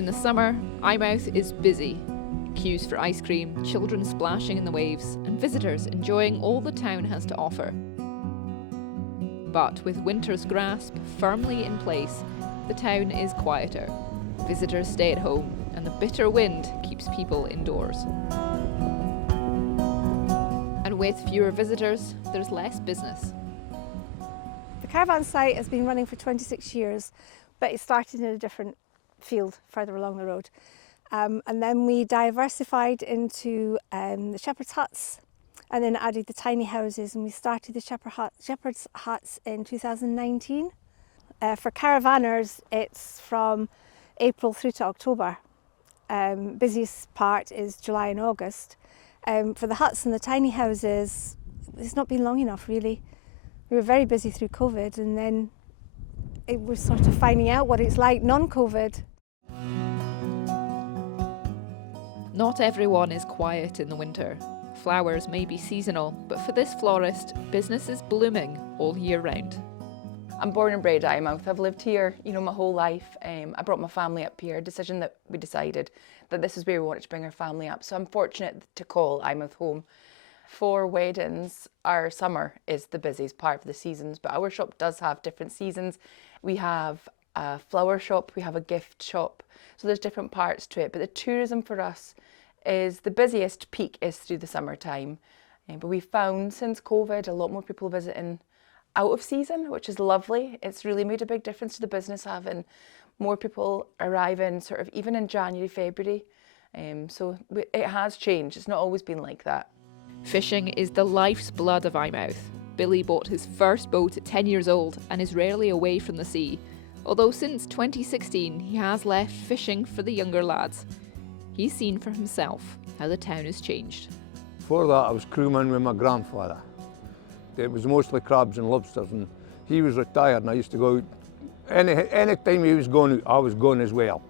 In the summer, Eyemouth is busy. Queues for ice cream, children splashing in the waves, and visitors enjoying all the town has to offer. But with winter's grasp firmly in place, the town is quieter. Visitors stay at home, and the bitter wind keeps people indoors. And with fewer visitors, there's less business. The caravan site has been running for 26 years, but it started in a different field further along the road. And then we diversified into the shepherd's huts, and then added the tiny houses, and we started the shepherd's huts in 2019. For caravanners, it's from April through to October. Busiest part is July and August. For the huts and the tiny houses, it's not been long enough really. We were very busy through COVID, and then it was sort of finding out what it's like non-COVID. Not everyone is quiet in the winter. Flowers may be seasonal, but for this florist, business is blooming all year round. I'm born and bred Eyemouth. I've lived here, my whole life. I brought my family up here, a decision that we decided that this is where we wanted to bring our family up. So I'm fortunate to call Eyemouth home. For weddings, our summer is the busiest part of the seasons, but our shop does have different seasons. We have a flower shop, we have a gift shop, so there's different parts to it. But the tourism for us is the busiest peak is through the summertime. But we've found since COVID a lot more people visiting out of season, which is lovely. It's really made a big difference to the business, having more people arriving sort of even in January, February. So it has changed. It's not always been like that. Fishing is the life's blood of Eyemouth. Billy bought his first boat at 10 years old and is rarely away from the sea. Although since 2016 he has left fishing for the younger lads. He's seen for himself how the town has changed. Before that I was crewman with my grandfather. It was mostly crabs and lobsters, and he was retired and I used to go out. Any time he was going out, I was going as well.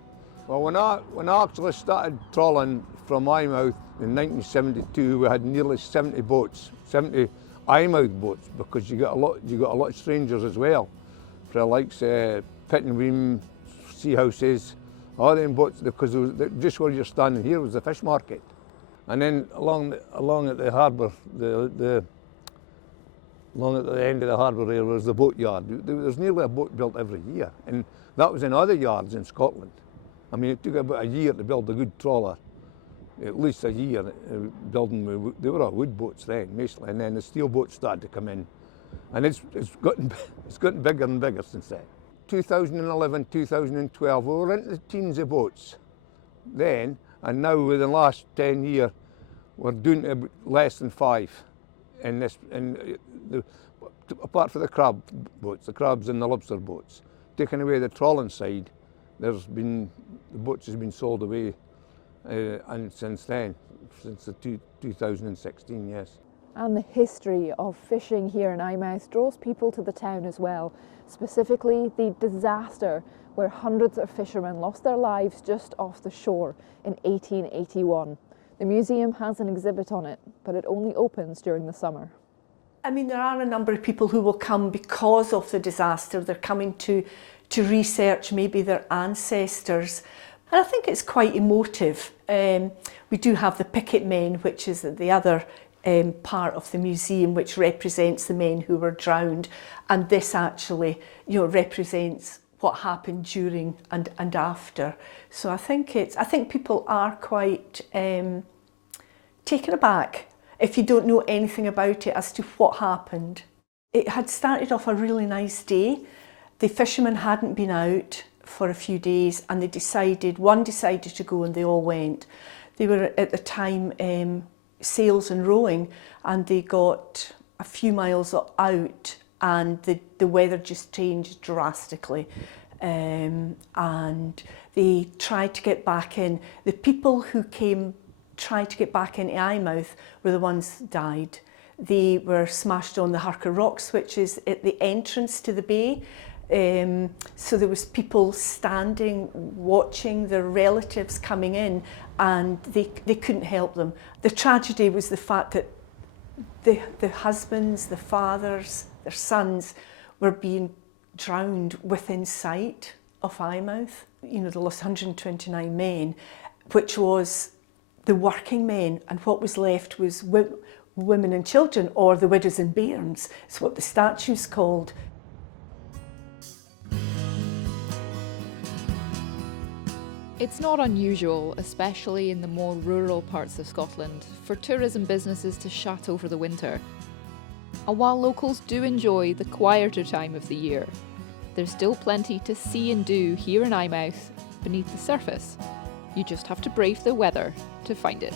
Well, when I actually started trawling from Eyemouth in 1972, we had nearly 70 boats, 70 Eyemouth boats, because you got a lot of strangers as well, for like Pit and Weem, Sea Houses, all them boats, because just where you're standing here was the fish market. And then along at the harbour, along at the end of the harbour there was the boat yard. There's nearly a boat built every year, and that was in other yards in Scotland. I mean, it took about a year to build a good trawler, at least a year building. They were all wood boats then, mostly, and then the steel boats started to come in, and it's gotten bigger and bigger since then. 2011, 2012, we were into the teens of boats then, and now within the last 10 years, we're doing about less than 5 in this. Apart from the crab boats, the crabs and the lobster boats, taking away the trawling side, the boats has been sold away, and since then, since the 2016, yes. And the history of fishing here in Eyemouth draws people to the town as well, specifically the disaster where hundreds of fishermen lost their lives just off the shore in 1881. The museum has an exhibit on it, but it only opens during the summer. I mean, there are a number of people who will come because of the disaster. They're coming to research maybe their ancestors. And I think it's quite emotive. We do have the picket men, which is the other part of the museum, which represents the men who were drowned. And this actually, represents what happened during and after. So I think people are quite taken aback if you don't know anything about it as to what happened. It had started off a really nice day. The fishermen hadn't been out for a few days, and one decided to go, and they all went. They were at the time sails and rowing, and they got a few miles out, and the weather just changed drastically. And they tried to get back in. The people who tried to get back into Eyemouth were the ones that died. They were smashed on the Harker Rocks, which is at the entrance to the bay. So there was people standing, watching their relatives coming in, and they couldn't help them. The tragedy was the fact that the husbands, the fathers, their sons were being drowned within sight. of Eyemouth, you know, the lost 129 men, which was the working men, and what was left was women and children, or the widows and bairns. It's what the statue's called. It's not unusual, especially in the more rural parts of Scotland, for tourism businesses to shut over the winter. And while locals do enjoy the quieter time of the year, there's still plenty to see and do here in Eyemouth beneath the surface. You just have to brave the weather to find it.